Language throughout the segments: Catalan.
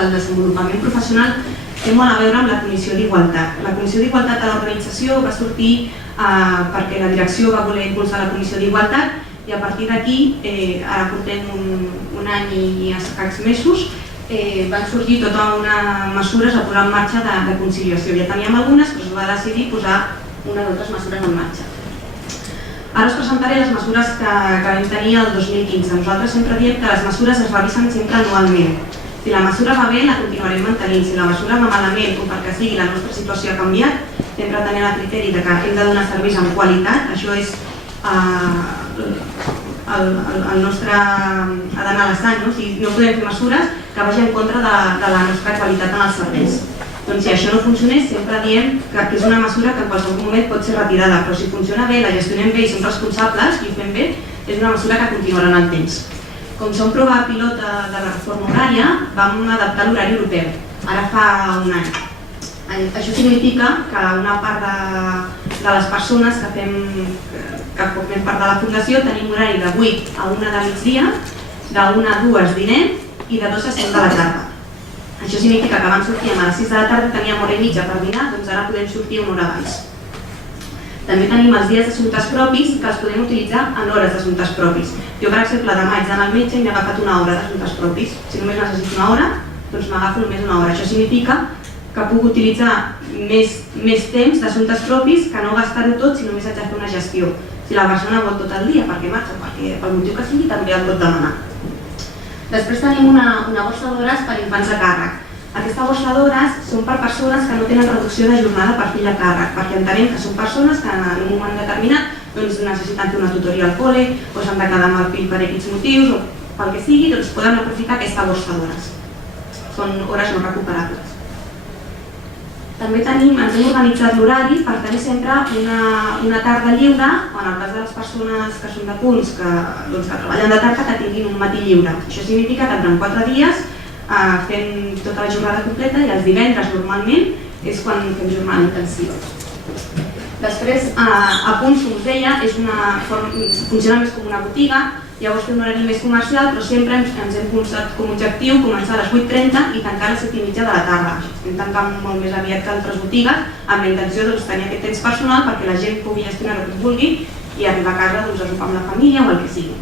El desenvolupament professional té molt a veure amb la Comissió d'Igualtat. La Comissió d'Igualtat a l'organització va sortir perquè la direcció va voler impulsar la Comissió d'Igualtat i a partir d'aquí, ara portem un any i escacs mesos, van sorgir tota una mesures a posar en marxa de conciliació. Ja teníem algunes, però es va decidir posar una d'altres mesures en marxa. Ara us presentaré les mesures que vam tenir el 2015. Nosaltres sempre diem que les mesures es revisen sempre anualment. Si la mesura va bé, la continuarem mantenint. Si la mesura va malament o perquè sigui la nostra situació ha canviat, sempre tenint el criteri que hem de donar serveis amb qualitat. Això és el nostre ha d'anar a la sang, no? O sigui, no podem fer mesures que vagin en contra de la nostra qualitat en els serveis. Doncs si això no funcionés, sempre diem que és una mesura que en qualsevol moment pot ser retirada, però si funciona bé, la gestionem bé i som responsables i ho fem bé, és una mesura que continuarà en el temps. Com som prova pilot de la reforma horària, vam adaptar l'horari europeu, ara fa un any. Això significa que una part de les persones que formem part de la Fundació tenim horari de 8 a 1 de migdia, de 1 a 2 dinem i de 2 a 5 de la tarda. Això significa que abans sortíem a les 6 de la tarda, teníem hora i mitja per dinar, doncs ara podem sortir una hora abans. També tenim els dies d'assumptes propis que els podem utilitzar en hores d'assumptes propis. Jo, per exemple, demà haig d'anar al metge i m'he agafat una hora d'assumptes propis. Si només necessito una hora, doncs m'agafo només una hora. Això significa que puc utilitzar més temps d'assumptes propis que no gastar-ho tot si només haig de fer una gestió. Si la persona vol tot el dia perquè marxa, perquè pel motiu que sigui, també el pot demanar. Després tenim una borsa d'hores per infants a càrrec. Aquesta borsa d'hores són per persones que no tenen reducció de jornada per fill a càrrec, perquè entenem que són persones que en un moment determinat necessiten fer una tutoria al col·le o s'han de quedar amb el fill per X motius o pel que sigui, doncs poden aprofitar aquesta borsa d'hores. Són hores no recuperables. També ens hem organitzat l'horari per tenir sempre una tarda lliure, o en el cas de les persones que són de punts que treballen de tarda, que tinguin un matí lliure. Això significa que durant 4 dies fem tota la jornada completa i els divendres normalment és quan fem jornada intensiva. Després, a punts, com us deia, funciona més com una botiga, llavors té un horari més comercial, però sempre ens hem posat com a objectiu començar a les 8:30 i tancar a les 7:30 de la tarda. Estem tancant molt més aviat que altres botigues amb la intenció de tenir aquest temps personal perquè la gent pugui gestionar el que vulgui i arribar a casa a sopar amb la família o el que sigui.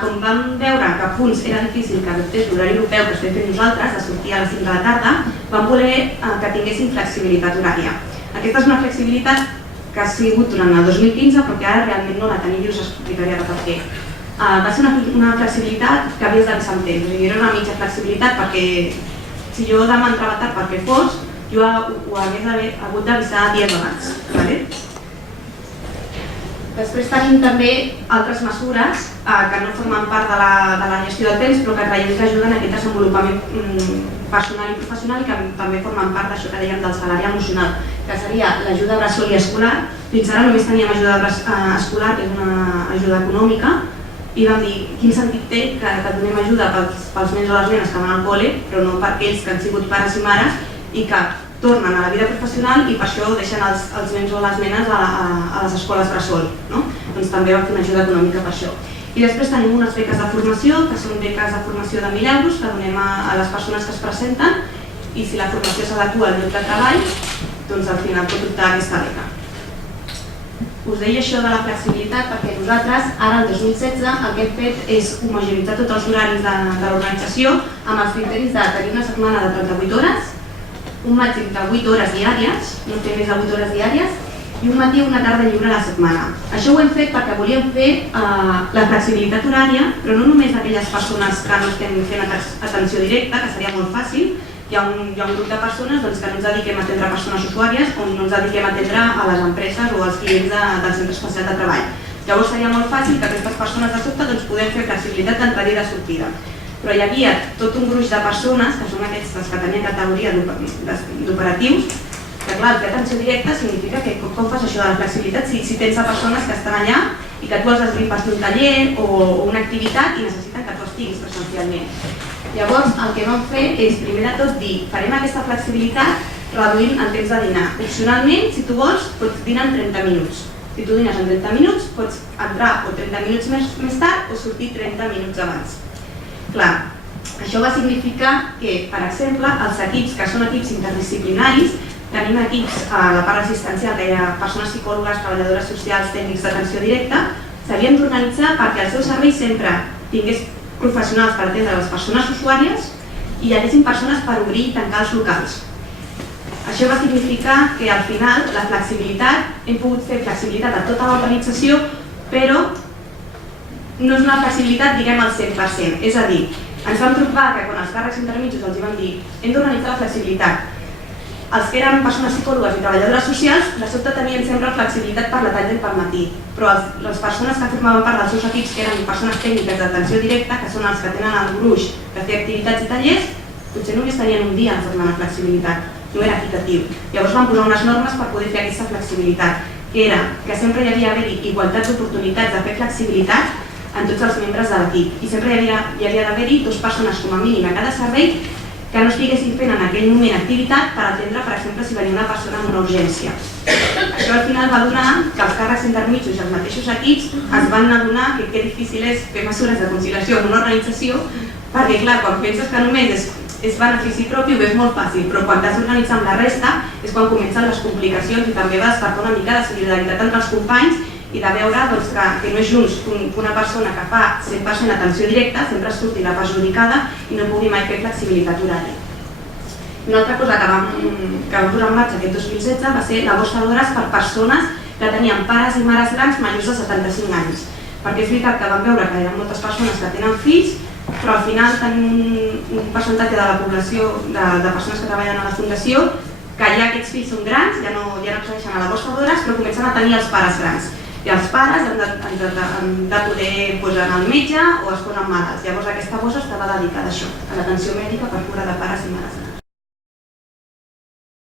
Com vam veure que a punts era difícil que adoptés l'horari europeu que estem fent nosaltres, de sortir a les 5 de la tarda, vam voler que tinguessin flexibilitat horària. Aquesta és una flexibilitat que ha sigut durant el 2015, però que ara realment no la tenim i us explicaré ara per què. Va ser una flexibilitat que havies d'avisar amb temps, era una mitja flexibilitat perquè si jo demà entrava tard perquè fos, jo ho hagués hagut d'avisar dies abans. Després tenim també altres mesures que no formen part de la gestió del temps, però que creiem que ajuden a aquest desenvolupament personal i professional i que també formen part d'això que dèiem del salari emocional, que seria l'ajuda bressol i escolar. Fins ara només teníem ajuda escolar, que és una ajuda econòmica, i vam dir quin sentit té que donem ajuda pels nens o les nenes que van al col·le, però no per aquells que han sigut pares i mares i que tornen a la vida professional i per això deixen els nens o les nenes a les escoles bressol. Doncs també vam fer una ajuda econòmica per això. I després tenim unes beques de formació, que són beques de formació de 1.000 euros que donem a les persones que es presenten i si la formació s'adequa al lloc de treball, doncs al final pot optar a aquesta beca. Us deia això de la flexibilitat perquè nosaltres, ara el 2016, el que hem fet és homogeneïtzar tots els horaris de l'organització amb els criteris de tenir una setmana de 38 hores, un màxim de 8 hores diàries, no fer més de 8 hores diàries, i un matí o una tarda lliure a la setmana. Això ho hem fet perquè volíem fer la flexibilitat horària, però no només d'aquelles persones que no estem fent atenció directa, que seria molt fàcil. Hi ha un grup de persones que no ens dediquem a atendre persones usuàries o no ens dediquem a atendre a les empreses o als clients del centre especial de treball. Llavors seria molt fàcil que aquestes persones de sobte podem fer flexibilitat d'entrada i de sortida. Però hi havia tot un gruix de persones, que són aquestes que tenien categoria d'operatius, que clar, fer atenció directa significa que com fas això de la flexibilitat si tens persones que estan allà i que tu els has d'impartir un taller o una activitat i necessiten que tu estiguis presencialment. Llavors el que vam fer és primer de tot dir farem aquesta flexibilitat reduint el temps de dinar. Opcionalment, si tu vols, pots dinar en 30 minuts. Si tu dines en 30 minuts, pots entrar o 30 minuts més tard o sortir 30 minuts abans. Clar, això Això va significar que, per exemple, els equips que són equips interdisciplinaris, tenim equips a la part assistencial, que hi ha persones psicòlogues, treballadores socials, tècnics d'atenció directa, s'havien d'organitzar perquè el seu servei sempre tingués professionals per atendre les persones usuàries i hi haguessin persones per obrir i tancar els locals. Això va significar que al final la flexibilitat, hem pogut fer flexibilitat a tota l'organització, però no és una flexibilitat, diguem, al 100%. És a dir, ens vam trobar que quan els càrrecs intermitjos els vam dir hem d'organitzar la flexibilitat. Els que eren persones psicòlogues i treballadores socials, de sobte tenien sempre flexibilitat per la tarda i per matí, però les persones que formaven part dels seus equips, que eren persones tècniques d'atenció directa, que són els que tenen el gruix de fer activitats i tallers, potser només tenien un dia a la setmana de flexibilitat, no era equitatiu. Llavors vam posar unes normes per poder fer aquesta flexibilitat, que era que sempre hi havia d'haver igualtat d'oportunitats de fer flexibilitat en tots els membres de l'equip i sempre hi havia d'haver-hi 2 persones com a mínim a cada servei que no estiguessin fent en aquell moment activitat per atendre, per exemple, si venia una persona amb una urgència. Això al final va donar que els càrrecs intermitjos i els mateixos equips es van adonar que difícil és fer mesures de conciliació en una organització perquè, clar, quan penses que només és benefici propi ho veus molt fàcil, però quan t'has d'organitzar amb la resta és quan comencen les complicacions i també va despertar una mica de solidaritat entre els companys i de veure que no és just que una persona que fa 100% atenció directa sempre surti la perjudicada i no pugui mai fer flexibilitat horària. Una altra cosa que vam posar en marxa aquest 2016 va ser la bossa d'hores per persones que tenien pares i mares grans majors de 75 anys. Perquè és veritat que vam veure que hi ha moltes persones que tenen fills, però al final tenim un percentatge de la població de persones que treballen a la Fundació que ja aquests fills són grans, ja no accedeixen a la bossa d'hores, però comencen a tenir els pares grans. I els pares han de poder anar al metge o es posen malalts. Llavors aquesta bossa estava dedicada a això, a l'atenció mèdica per cura de pares i mares grans.